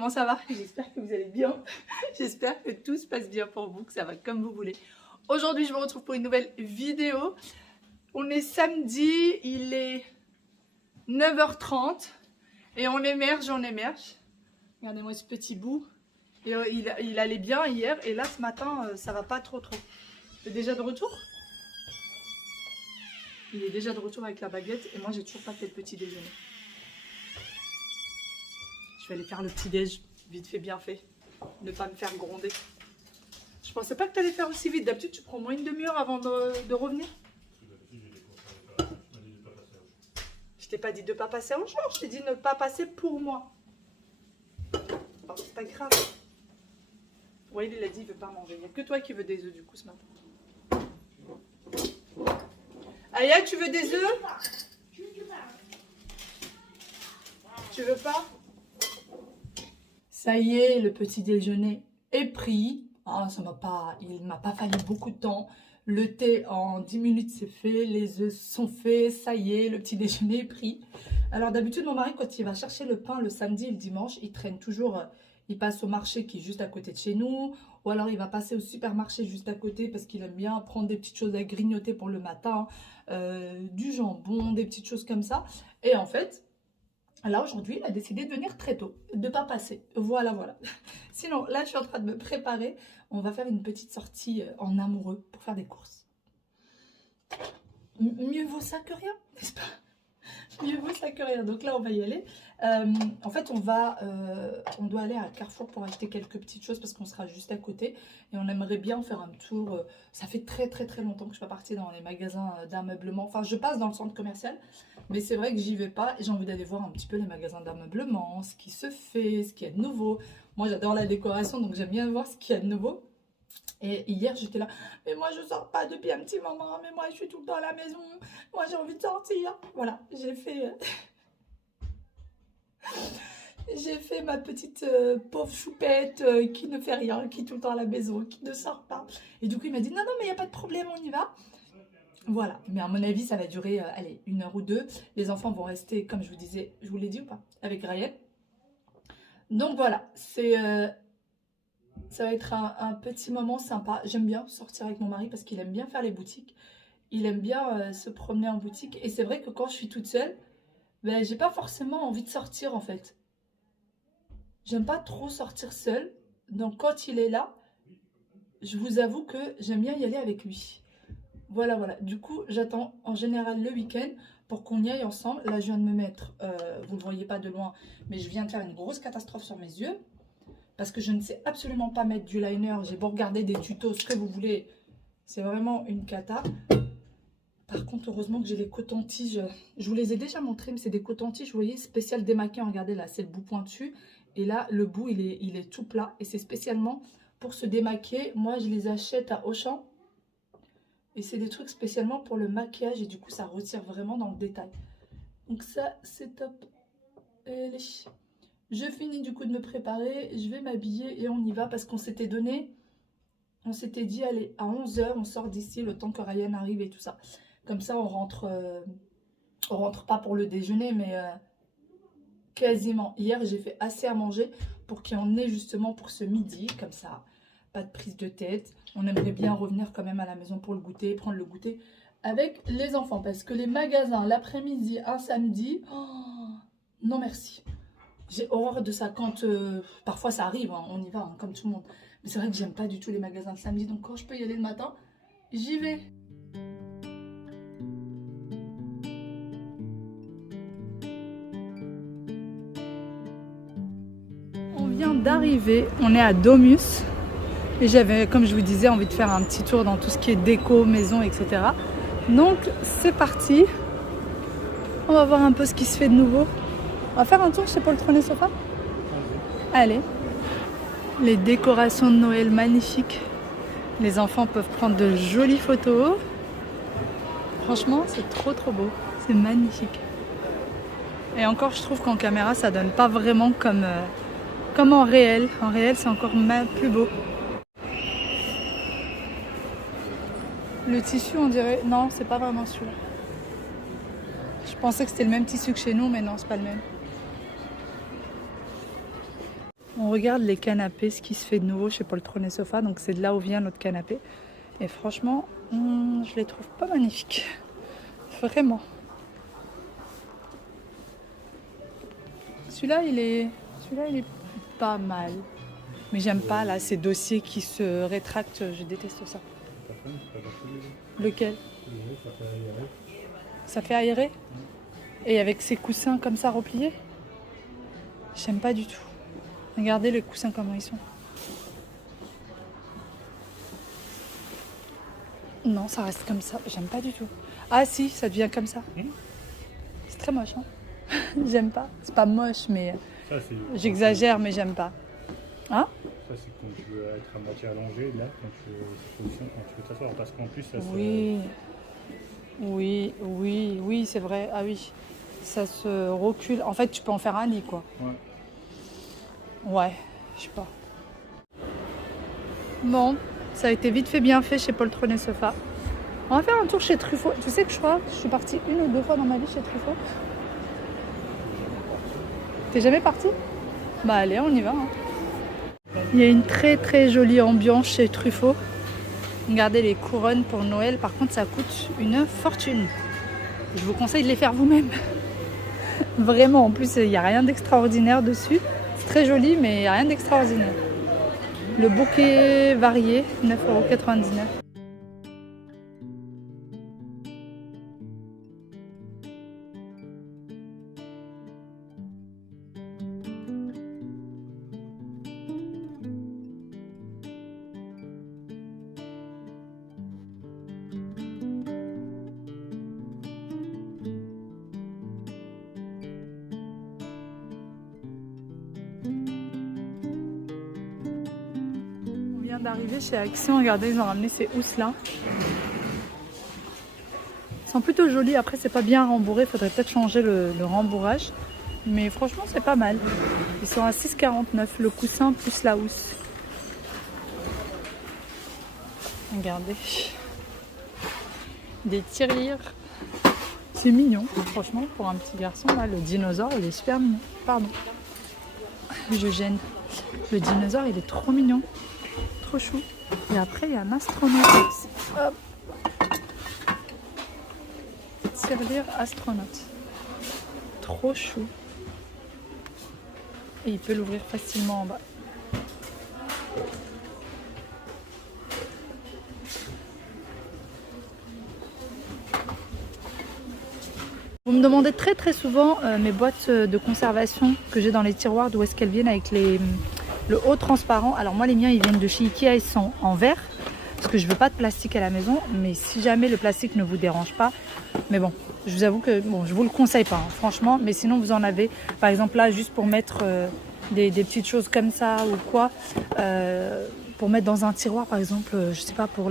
comment ça va? J'espère que vous allez bien. J'espère que tout se passe bien pour vous, que ça va comme vous voulez. Aujourd'hui, je me retrouve pour une nouvelle vidéo. On est samedi, il est 9h30 et on émerge. Regardez-moi ce petit bout. Et, il allait bien hier et là, ce matin, ça va pas trop. Il est déjà de retour? Il est déjà de retour avec la baguette et moi, j'ai toujours pas fait le petit déjeuner. Je vais aller faire le petit-déj, vite fait, bien fait. Ne pas me faire gronder. Je pensais pas que tu allais faire aussi vite. D'habitude, tu prends au moins une demi-heure avant de revenir. Je t'ai pas dit de ne pas passer un jour. Je t'ai dit de ne pas passer pour moi. Oh, c'est pas grave. Ouais, il a dit qu'il veut pas manger. Il n'y a que toi qui veux des œufs du coup ce matin. Aya, tu veux des œufs? Tu veux pas? Ça y est, le petit déjeuner est pris. Ah, il m'a pas fallu beaucoup de temps. Le thé en 10 minutes c'est fait, les œufs sont faits, ça y est, le petit déjeuner est pris. Alors d'habitude, mon mari, quand il va chercher le pain le samedi et le dimanche, il traîne toujours, il passe au marché qui est juste à côté de chez nous, ou alors il va passer au supermarché juste à côté parce qu'il aime bien prendre des petites choses à grignoter pour le matin, du jambon, des petites choses comme ça. Et en fait, là, aujourd'hui, il a décidé de venir très tôt, de ne pas passer. Voilà. Sinon, là, je suis en train de me préparer. On va faire une petite sortie en amoureux pour faire des courses. Mieux vaut ça que rien, n'est-ce pas? Mieux vaut ça que rien. Donc là, on va y aller. En fait, on doit aller à Carrefour pour acheter quelques petites choses parce qu'on sera juste à côté. Et on aimerait bien faire un tour. Ça fait très longtemps que je ne suis pas partie dans les magasins d'ameublement. Enfin, je passe dans le centre commercial. Mais c'est vrai que j'y vais pas. Et j'ai envie d'aller voir un petit peu les magasins d'ameublement, ce qui se fait, ce qu'il y a de nouveau. Moi, j'adore la décoration, donc j'aime bien voir ce qu'il y a de nouveau. Et hier, j'étais là, mais moi, je sors pas depuis un petit moment, mais moi, je suis tout le temps à la maison, moi, j'ai envie de sortir. Voilà, j'ai fait ma petite pauvre choupette qui ne fait rien, qui est tout le temps à la maison, qui ne sort pas. Et du coup, il m'a dit, non, mais il n'y a pas de problème, on y va. Voilà, mais à mon avis, ça va durer, allez, 1 heure ou 2. Les enfants vont rester, comme je vous disais, je vous l'ai dit ou pas, avec Ryan. Donc voilà, ça va être un petit moment sympa. J'aime bien sortir avec mon mari parce qu'il aime bien faire les boutiques. Il aime bien se promener en boutique. Et c'est vrai que quand je suis toute seule, ben, j'ai pas forcément envie de sortir en fait. J'aime pas trop sortir seule. Donc quand il est là, je vous avoue que j'aime bien y aller avec lui. Voilà. Du coup, j'attends en général le week-end pour qu'on y aille ensemble. Là, je viens de me mettre, vous ne le voyez pas de loin, mais je viens de faire une grosse catastrophe sur mes yeux. Parce que je ne sais absolument pas mettre du liner. J'ai beau regarder des tutos, ce que vous voulez. C'est vraiment une cata. Par contre, heureusement que j'ai les cotons-tiges. Je vous les ai déjà montrés, mais c'est des cotons-tiges, vous voyez, spécial démaquillant. Regardez là, c'est le bout pointu. Et là, le bout, il est tout plat. Et c'est spécialement pour se démaquiller. Moi, je les achète à Auchan. Et c'est des trucs spécialement pour le maquillage. Et du coup, ça retire vraiment dans le détail. Donc ça, c'est top. Allez. Je finis du coup de me préparer, je vais m'habiller et on y va parce qu'on s'était dit allez à 11h on sort d'ici le temps que Ryan arrive et tout ça. Comme ça on rentre pas pour le déjeuner mais quasiment. Hier j'ai fait assez à manger pour qu'il y en ait justement pour ce midi, comme ça, pas de prise de tête. On aimerait bien revenir quand même à la maison pour le goûter, prendre le goûter avec les enfants parce que les magasins l'après-midi, un samedi, oh, non merci. J'ai horreur de ça quand parfois ça arrive, hein, on y va hein, comme tout le monde. Mais c'est vrai que j'aime pas du tout les magasins le samedi, donc quand je peux y aller le matin, j'y vais. On vient d'arriver, on est à Domus. Et j'avais, comme je vous disais, envie de faire un petit tour dans tout ce qui est déco, maison, etc. Donc c'est parti. On va voir un peu ce qui se fait de nouveau. On va faire un tour chez Paul Trône Sofa. Allez. Les décorations de Noël magnifiques. Les enfants peuvent prendre de jolies photos. Franchement, c'est trop beau. C'est magnifique. Et encore, je trouve qu'en caméra, ça donne pas vraiment comme en réel. En réel, c'est encore plus beau. Le tissu, on dirait... Non, c'est pas vraiment celui-là. Je pensais que c'était le même tissu que chez nous, mais non, c'est pas le même. On regarde les canapés, ce qui se fait de nouveau chez Poltron et Sofa. Donc c'est de là où vient notre canapé. Et franchement, je les trouve pas magnifiques. Vraiment. Celui-là, il est pas mal. Mais j'aime pas là ces dossiers qui se rétractent. Je déteste ça. Lequel? Ça fait aérer? Et avec ces coussins comme ça repliés? J'aime pas du tout. Regardez les coussins comment ils sont. Non, ça reste comme ça. J'aime pas du tout. Ah si, ça devient comme ça. C'est très moche. Hein. J'aime pas. C'est pas moche, mais j'exagère, mais j'aime pas. Hein? Ça, c'est quand tu veux être à moitié allongé, là, c'est position quand tu veux t'asseoir. Parce qu'en plus, ça oui. Oui, c'est vrai. Ah oui. Ça se recule. En fait, tu peux en faire un lit, quoi. Ouais, je sais pas. Bon, ça a été vite fait bien fait chez Poltron et Sofa. On va faire un tour chez Truffaut. Tu sais que je crois que je suis partie 1 ou 2 fois dans ma vie chez Truffaut. T'es jamais partie? Bah allez, on y va. Hein. Il y a une très très jolie ambiance chez Truffaut. Regardez les couronnes pour Noël. Par contre, ça coûte une fortune. Je vous conseille de les faire vous-même. Vraiment, en plus, il n'y a rien d'extraordinaire dessus. C'est très joli, mais il n'y a rien d'extraordinaire. Le bouquet varié, 9,99 €. D'arriver chez Action, regardez, ils ont ramené ces housses-là. Ils sont plutôt jolis. Après, c'est pas bien rembourré, il faudrait peut-être changer le rembourrage. Mais franchement, c'est pas mal. Ils sont à 6,49 € le coussin plus la housse. Regardez. Des tirelires. C'est mignon, franchement, pour un petit garçon. Là, le dinosaure, il est super mignon. Pardon. Je gêne. Le dinosaure, il est trop mignon. Trop chou. Et après, il y a un astronaute. Hop. Tirelire astronaute. Trop chou. Et il peut l'ouvrir facilement en bas. Vous me demandez très très souvent mes boîtes de conservation que j'ai dans les tiroirs, d'où est-ce qu'elles viennent avec le haut transparent. Alors moi les miens ils viennent de chez Ikea, ils sont en verre parce que je veux pas de plastique à la maison, mais si jamais le plastique ne vous dérange pas, mais bon je vous avoue que bon je vous le conseille pas hein, franchement, mais sinon vous en avez par exemple là juste pour mettre des petites choses comme ça ou quoi, pour mettre dans un tiroir par exemple, je sais pas, pour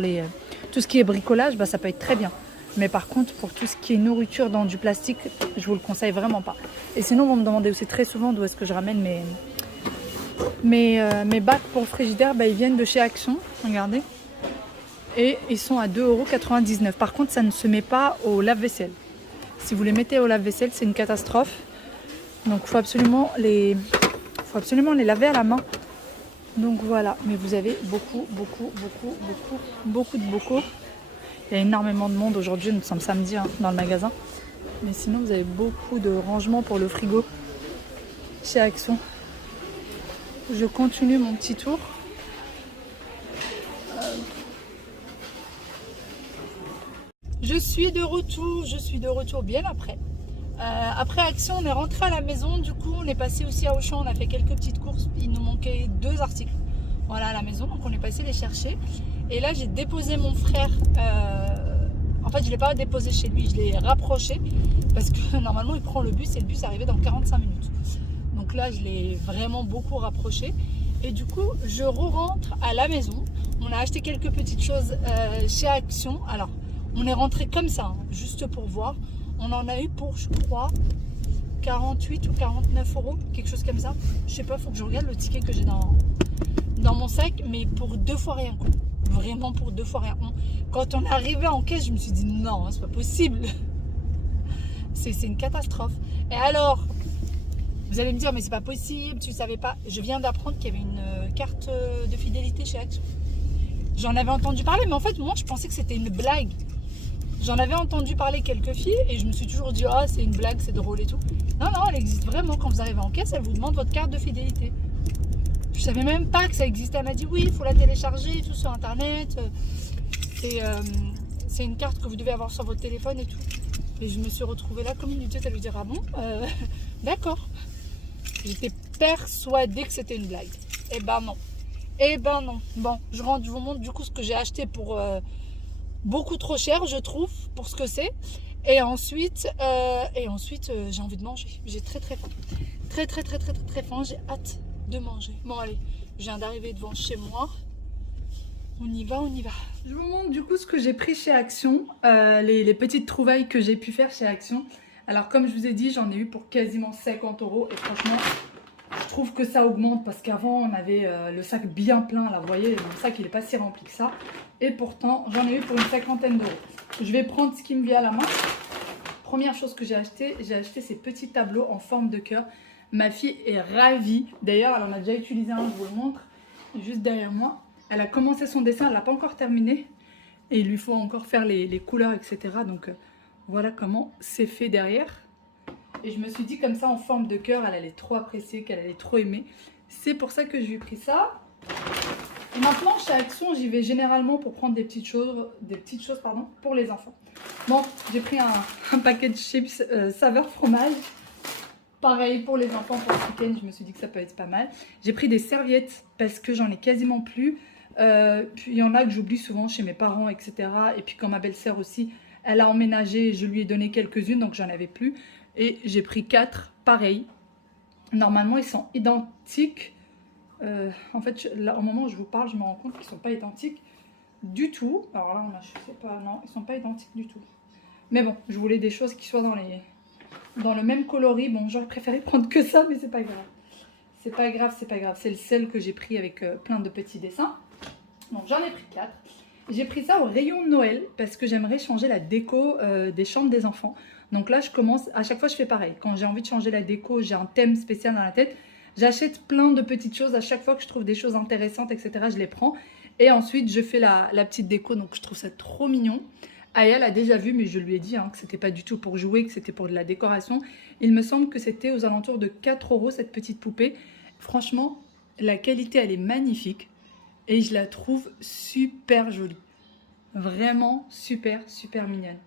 tout ce qui est bricolage, bah, ça peut être très bien. Mais par contre, pour tout ce qui est nourriture dans du plastique, je vous le conseille vraiment pas. Et sinon, vous me demandez aussi très souvent d'où est-ce que je ramène mes bacs pour le frigidaire. Bah, ils viennent de chez Action, regardez. Et ils sont à 2,99 €. Par contre, ça ne se met pas au lave-vaisselle. Si vous les mettez au lave-vaisselle, c'est une catastrophe. Donc, il faut absolument les laver à la main. Donc voilà. Mais vous avez beaucoup de bocaux. Il y a énormément de monde aujourd'hui, nous sommes samedi hein, dans le magasin. Mais sinon, vous avez beaucoup de rangements pour le frigo chez Action. Je continue mon petit tour. Je suis de retour bien après. Après Action, on est rentré à la maison. Du coup, on est passé aussi à Auchan. On a fait quelques petites courses. Il nous manquait 2 articles. Voilà, à la maison. Donc, on est passé les chercher. Et là, j'ai déposé mon frère. En fait, je ne l'ai pas déposé chez lui, je l'ai rapproché. Parce que normalement, il prend le bus et le bus arrivait dans 45 minutes. Donc là, je l'ai vraiment beaucoup rapproché. Et du coup, je re-rentre à la maison. On a acheté quelques petites choses chez Action. Alors, on est rentré comme ça, hein, juste pour voir. On en a eu pour, je crois, 48 ou 49 €, quelque chose comme ça. Je sais pas, il faut que je regarde le ticket que j'ai dans mon sac, mais pour 2 fois rien, quoi. Vraiment pour 2 fois rien. Quand on est arrivé en caisse, je me suis dit non, c'est pas possible. C'est une catastrophe. Et alors, Vous allez me dire, mais c'est pas possible, tu savais pas. Je viens d'apprendre qu'il y avait une carte de fidélité chez Action. J'en avais entendu parler, mais en fait, moi, je pensais que c'était une blague. J'en avais entendu parler quelques filles et je me suis toujours dit, ah, c'est une blague, c'est drôle et tout. Non, non, elle existe vraiment. Quand vous arrivez en caisse, elle vous demande votre carte de fidélité. Je savais même pas que ça existait. Elle m'a dit, oui, il faut la télécharger, tout sur Internet. C'est une carte que vous devez avoir sur votre téléphone et tout. Et je me suis retrouvée là comme une idiote à lui dire, ah bon, d'accord. J'étais persuadée que c'était une blague. Eh ben non. Eh ben non. Bon, je vous montre du coup ce que j'ai acheté pour beaucoup trop cher, je trouve, pour ce que c'est. Et ensuite, j'ai envie de manger. J'ai très très faim. Très faim. J'ai hâte de manger. Bon allez, je viens d'arriver devant chez moi. On y va. Je vous montre du coup ce que j'ai pris chez Action, les petites trouvailles que j'ai pu faire chez Action. Alors comme je vous ai dit, j'en ai eu pour quasiment 50 € et franchement, je trouve que ça augmente parce qu'avant on avait le sac bien plein, là vous voyez, le sac il n'est pas si rempli que ça. Et pourtant, j'en ai eu pour une 50aine d'euros. Je vais prendre ce qui me vient à la main. Première chose que j'ai acheté ces petits tableaux en forme de cœur. Ma fille est ravie. D'ailleurs, elle en a déjà utilisé un, je vous le montre, juste derrière moi. Elle a commencé son dessin, elle ne l'a pas encore terminé. Et il lui faut encore faire les couleurs, etc. Donc voilà comment c'est fait derrière. Et je me suis dit comme ça, en forme de cœur, elle allait trop apprécier, qu'elle allait trop aimer. C'est pour ça que je lui ai pris ça. Et maintenant, chez Action, j'y vais généralement pour prendre des petites choses pour les enfants. Bon, j'ai pris un paquet de chips saveur fromage. Pareil pour les enfants pour ce week-end, je me suis dit que ça peut être pas mal. J'ai pris des serviettes parce que j'en ai quasiment plus. Puis il y en a que j'oublie souvent chez mes parents, etc. Et puis quand ma belle-sœur aussi, elle a emménagé, je lui ai donné quelques-unes, donc j'en avais plus. Et j'ai pris 4, pareil. Normalement, ils sont identiques. En fait, là, au moment où je vous parle, je me rends compte qu'ils ne sont pas identiques du tout. Alors là, je sais pas, non, ils ne sont pas identiques du tout. Mais bon, je voulais des choses qui soient dans le même coloris. Bon, j'aurais préféré prendre que ça, mais c'est pas grave. C'est pas grave. C'est le sel que j'ai pris avec plein de petits dessins. Donc j'en ai pris 4. J'ai pris ça au rayon de Noël parce que j'aimerais changer la déco des chambres des enfants. Donc là, je commence, à chaque fois je fais pareil. Quand j'ai envie de changer la déco, j'ai un thème spécial dans la tête. J'achète plein de petites choses. À chaque fois que je trouve des choses intéressantes, etc., je les prends. Et ensuite, je fais la petite déco. Donc je trouve ça trop mignon. Aya l'a déjà vu, mais je lui ai dit que c'était pas du tout pour jouer, que c'était pour de la décoration. Il me semble que c'était aux alentours de 4 € cette petite poupée. Franchement, la qualité, elle est magnifique. Et je la trouve super jolie. Vraiment super mignonne.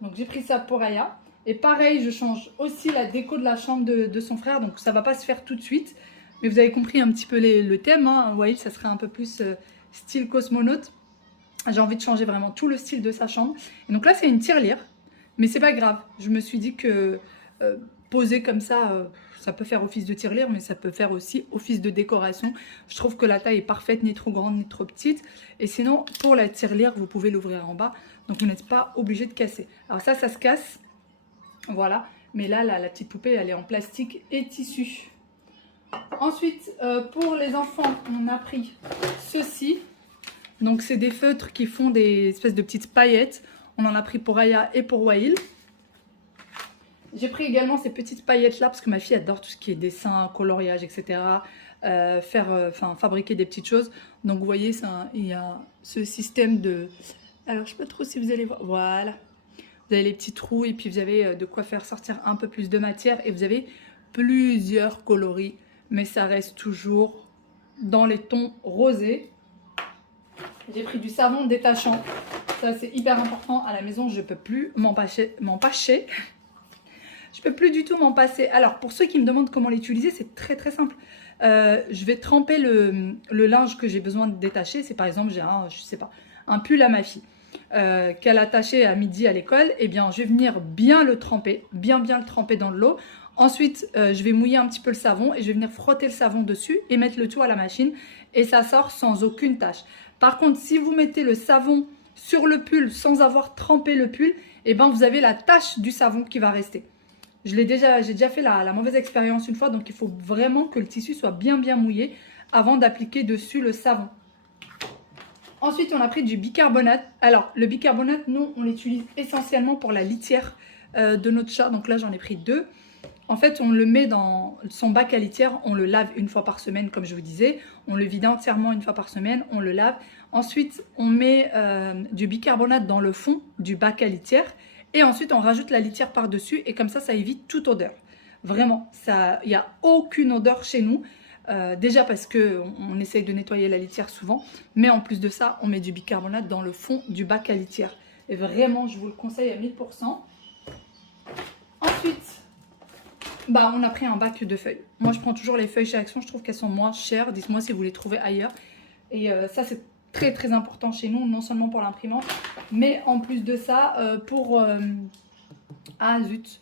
Donc j'ai pris ça pour Aya. Et pareil, je change aussi la déco de la chambre de son frère. Donc ça ne va pas se faire tout de suite. Mais vous avez compris un petit peu le thème. Vous voyez, ça serait un peu plus style cosmonaute. J'ai envie de changer vraiment tout le style de sa chambre. Et donc là, c'est une tirelire. Mais c'est pas grave. Je me suis dit que poser comme ça, ça peut faire office de tirelire, mais ça peut faire aussi office de décoration. Je trouve que la taille est parfaite, ni trop grande, ni trop petite. Et sinon, pour la tirelire, vous pouvez l'ouvrir en bas. Donc vous n'êtes pas obligé de casser. Alors ça se casse. Voilà. Mais là, la petite poupée, elle est en plastique et tissu. Ensuite, pour les enfants, on a pris ceci. Donc c'est des feutres qui font des espèces de petites paillettes. On en a pris pour Aya et pour Wail. J'ai pris également ces petites paillettes là parce que ma fille adore tout ce qui est dessin, coloriage, etc. Fabriquer des petites choses. Donc vous voyez, il y a ce système de... Alors je ne sais pas trop si vous allez voir. Voilà. Vous avez les petits trous et puis vous avez de quoi faire sortir un peu plus de matière. Et vous avez plusieurs coloris. Mais ça reste toujours dans les tons rosés. J'ai pris du savon détachant. Ça, c'est hyper important. À la maison, je ne peux plus m'en passer. Je ne peux plus du tout m'en passer. Alors, pour ceux qui me demandent comment l'utiliser, c'est très simple. Je vais tremper le linge que j'ai besoin de détacher. C'est par exemple, j'ai un pull à ma fille qu'elle a attaché à midi à l'école. Eh bien, je vais venir bien le tremper, bien le tremper dans de l'eau. Ensuite, je vais mouiller un petit peu le savon et je vais venir frotter le savon dessus et mettre le tout à la machine. Et ça sort sans aucune tache. Par contre, si vous mettez le savon sur le pull sans avoir trempé le pull, eh ben, vous avez la tache du savon qui va rester. J'ai déjà fait la mauvaise expérience une fois, donc il faut vraiment que le tissu soit bien mouillé avant d'appliquer dessus le savon. Ensuite, on a pris du bicarbonate. Alors, le bicarbonate, nous, on l'utilise essentiellement pour la litière de notre chat. Donc là, j'en ai pris 2. En fait, on le met dans son bac à litière, on le lave une fois par semaine, comme je vous disais. On le vide entièrement une fois par semaine, on le lave. Ensuite, on met du bicarbonate dans le fond du bac à litière. Et ensuite, on rajoute la litière par-dessus. Et comme ça évite toute odeur. Vraiment, il n'y a aucune odeur chez nous. Déjà parce qu'on essaye de nettoyer la litière souvent. Mais en plus de ça, on met du bicarbonate dans le fond du bac à litière. Et vraiment, je vous le conseille à 1000%. Ensuite, on a pris un bac de feuilles. Moi, je prends toujours les feuilles chez Action. Je trouve qu'elles sont moins chères. Dites-moi si vous les trouvez ailleurs. Et ça, c'est très, très important chez nous. Non seulement pour l'imprimante, mais en plus de ça, ah, zut.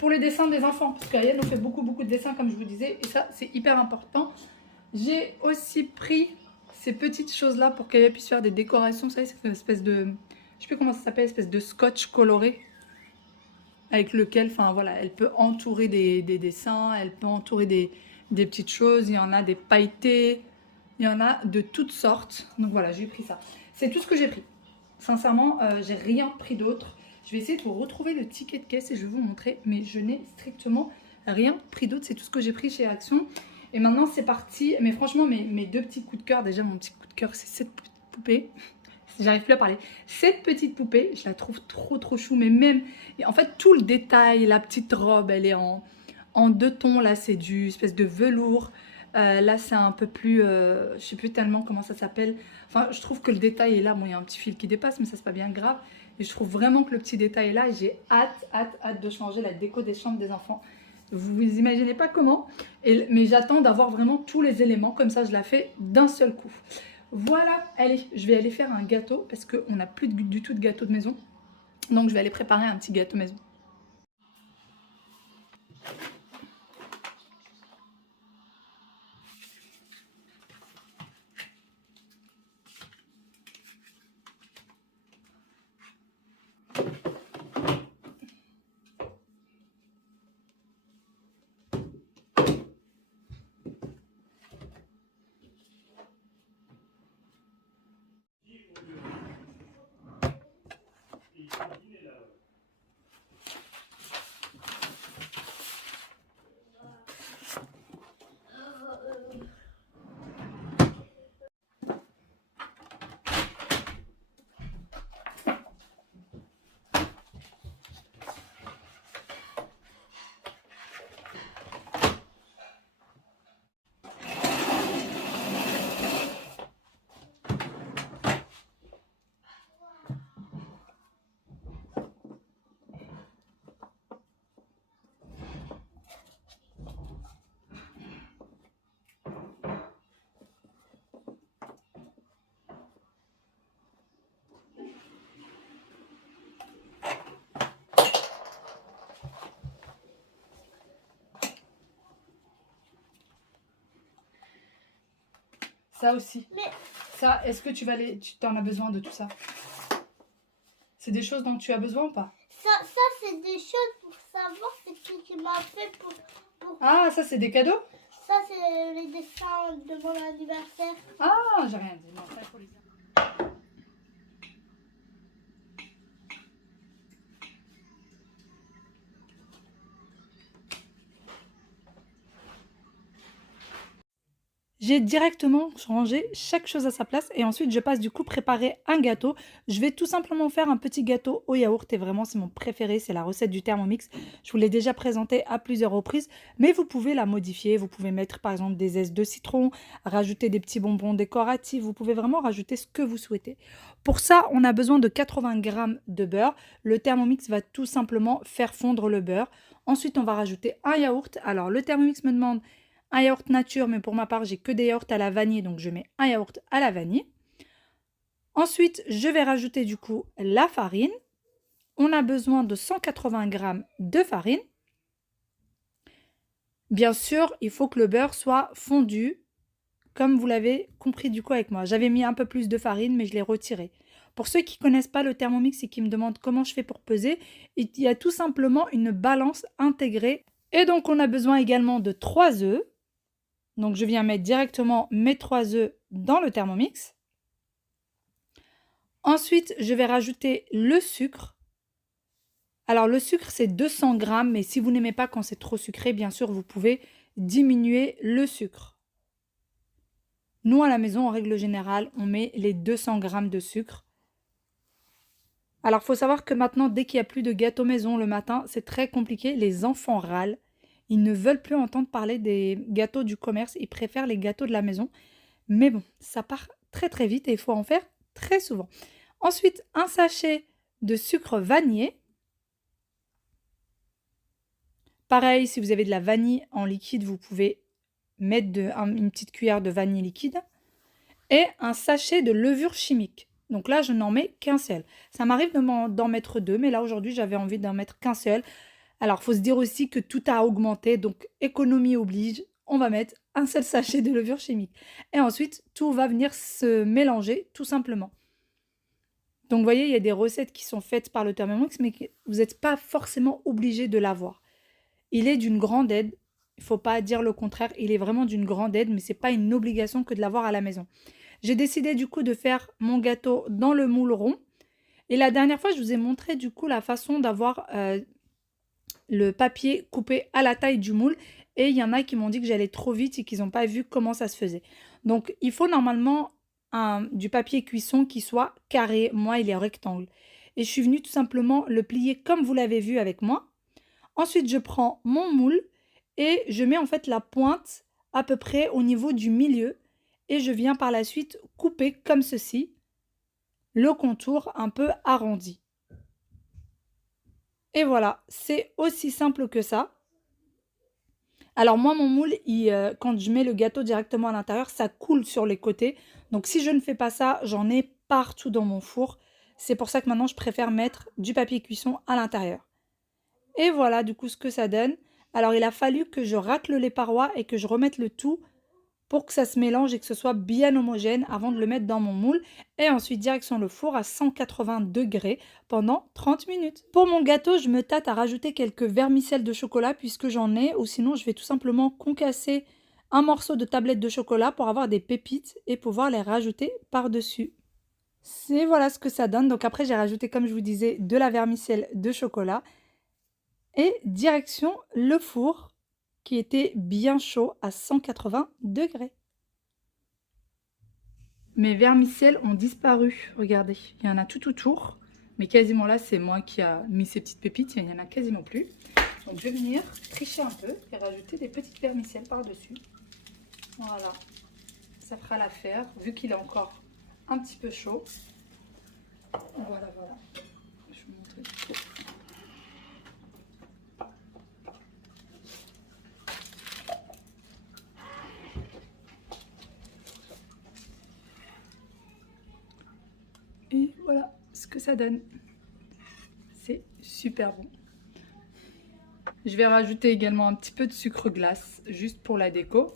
Pour les dessins des enfants. Parce qu'Aya nous fait beaucoup, beaucoup de dessins, comme je vous disais. Et ça, c'est hyper important. J'ai aussi pris ces petites choses-là pour qu'Aya puisse faire des décorations. Vous savez, c'est une espèce de... Je sais plus comment ça s'appelle, espèce de scotch coloré. Avec lequel, enfin voilà, elle peut entourer des dessins, elle peut entourer des petites choses. Il y en a des pailletés, il y en a de toutes sortes. Donc voilà, j'ai pris ça. C'est tout ce que j'ai pris. Sincèrement, j'ai rien pris d'autre. Je vais essayer de vous retrouver le ticket de caisse et je vais vous montrer. Mais je n'ai strictement rien pris d'autre. C'est tout ce que j'ai pris chez Action. Et maintenant, c'est parti. Mais franchement, mes deux petits coups de cœur, déjà mon petit coup de cœur, c'est cette poupée. J'arrive plus à parler. Cette petite poupée, je la trouve trop trop chou. Mais même, en fait, tout le détail, la petite robe, elle est en deux tons. Là, c'est du espèce de velours. Là, c'est un peu plus, je sais plus tellement comment ça s'appelle. Enfin, je trouve que le détail est là. Bon, il y a un petit fil qui dépasse, mais ça, c'est pas bien grave. Et je trouve vraiment que le petit détail est là. Et j'ai hâte de changer la déco des chambres des enfants. Vous imaginez pas comment. Mais j'attends d'avoir vraiment tous les éléments. Comme ça, je la fais d'un seul coup. Voilà, allez, je vais aller faire un gâteau parce qu'on n'a plus du tout de gâteau de maison. Donc, je vais aller préparer un petit gâteau maison. Ça aussi. Mais... Ça, est-ce que tu en as besoin de tout ça? C'est des choses dont tu as besoin ou pas? Ça c'est des choses pour savoir ce que tu m'as fait pour... Ah, ça, c'est des cadeaux? Ça, c'est les dessins de mon anniversaire. Ah, j'ai rien dit. Non, ça, il faut les dire. J'ai directement rangé chaque chose à sa place et ensuite je passe du coup préparer un gâteau. Je vais tout simplement faire un petit gâteau au yaourt et vraiment c'est mon préféré, c'est la recette du Thermomix. Je vous l'ai déjà présenté à plusieurs reprises, mais vous pouvez la modifier. Vous pouvez mettre par exemple des zestes de citron, rajouter des petits bonbons décoratifs. Vous pouvez vraiment rajouter ce que vous souhaitez. Pour ça, on a besoin de 80 g de beurre. Le Thermomix va tout simplement faire fondre le beurre. Ensuite, on va rajouter un yaourt. Alors le Thermomix me demande un yaourt nature, mais pour ma part, j'ai que des yaourts à la vanille, donc je mets un yaourt à la vanille. Ensuite, je vais rajouter du coup la farine. On a besoin de 180 g de farine. Bien sûr, il faut que le beurre soit fondu, comme vous l'avez compris du coup avec moi. J'avais mis un peu plus de farine, mais je l'ai retiré. Pour ceux qui ne connaissent pas le Thermomix et qui me demandent comment je fais pour peser, il y a tout simplement une balance intégrée. Et donc, on a besoin également de 3 œufs. Donc, je viens mettre directement mes 3 œufs dans le Thermomix. Ensuite, je vais rajouter le sucre. Alors le sucre c'est 200 grammes, mais si vous n'aimez pas quand c'est trop sucré, bien sûr vous pouvez diminuer le sucre. Nous à la maison en règle générale on met les 200 grammes de sucre. Alors il faut savoir que maintenant dès qu'il n'y a plus de gâteau maison le matin c'est très compliqué, les enfants râlent. Ils ne veulent plus entendre parler des gâteaux du commerce, ils préfèrent les gâteaux de la maison. Mais bon, ça part très très vite et il faut en faire très souvent. Ensuite, un sachet de sucre vanillé. Pareil, si vous avez de la vanille en liquide, vous pouvez mettre une petite cuillère de vanille liquide. Et un sachet de levure chimique. Donc là, je n'en mets qu'un seul. Ça m'arrive d'en mettre deux, mais là aujourd'hui, j'avais envie d'en mettre qu'un seul. Alors, il faut se dire aussi que tout a augmenté, donc économie oblige, on va mettre un seul sachet de levure chimique. Et ensuite, tout va venir se mélanger, tout simplement. Donc, vous voyez, il y a des recettes qui sont faites par le Thermomix, mais vous n'êtes pas forcément obligé de l'avoir. Il est d'une grande aide, il ne faut pas dire le contraire, il est vraiment d'une grande aide, mais ce n'est pas une obligation que de l'avoir à la maison. J'ai décidé du coup de faire mon gâteau dans le moule rond. Et la dernière fois, je vous ai montré du coup la façon d'avoir le papier coupé à la taille du moule. Et il y en a qui m'ont dit que j'allais trop vite et qu'ils n'ont pas vu comment ça se faisait. Donc, il faut normalement du papier cuisson qui soit carré. Moi, il est rectangle. Et je suis venue tout simplement le plier comme vous l'avez vu avec moi. Ensuite, je prends mon moule et je mets en fait la pointe à peu près au niveau du milieu. Et je viens par la suite couper comme ceci le contour un peu arrondi. Et voilà, c'est aussi simple que ça. Alors moi, mon moule, quand je mets le gâteau directement à l'intérieur, ça coule sur les côtés. Donc si je ne fais pas ça, j'en ai partout dans mon four. C'est pour ça que maintenant, je préfère mettre du papier cuisson à l'intérieur. Et voilà du coup ce que ça donne. Alors il a fallu que je racle les parois et que je remette le tout pour que ça se mélange et que ce soit bien homogène avant de le mettre dans mon moule. Et ensuite, direction le four à 180 degrés pendant 30 minutes. Pour mon gâteau, je me tâte à rajouter quelques vermicelles de chocolat puisque j'en ai. Ou sinon, je vais tout simplement concasser un morceau de tablette de chocolat pour avoir des pépites et pouvoir les rajouter par-dessus. C'est voilà ce que ça donne. Donc après, j'ai rajouté, comme je vous disais, de la vermicelle de chocolat. Et direction le four qui était bien chaud à 180 degrés. Mes vermicelles ont disparu, regardez, il y en a tout autour, mais quasiment là c'est moi qui a mis ces petites pépites, il n'y en a quasiment plus. Donc je vais venir tricher un peu et rajouter des petites vermicelles par-dessus. Voilà, ça fera l'affaire, vu qu'il est encore un petit peu chaud. Voilà, voilà, je vais vous montrer du coup. Et voilà ce que ça donne. C'est super bon. Je vais rajouter également un petit peu de sucre glace, juste pour la déco.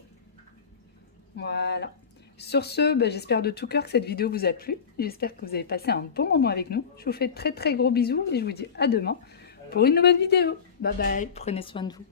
Voilà. Sur ce, j'espère de tout cœur que cette vidéo vous a plu. J'espère que vous avez passé un bon moment avec nous. Je vous fais de très très gros bisous et je vous dis à demain pour une nouvelle vidéo. Bye bye, prenez soin de vous.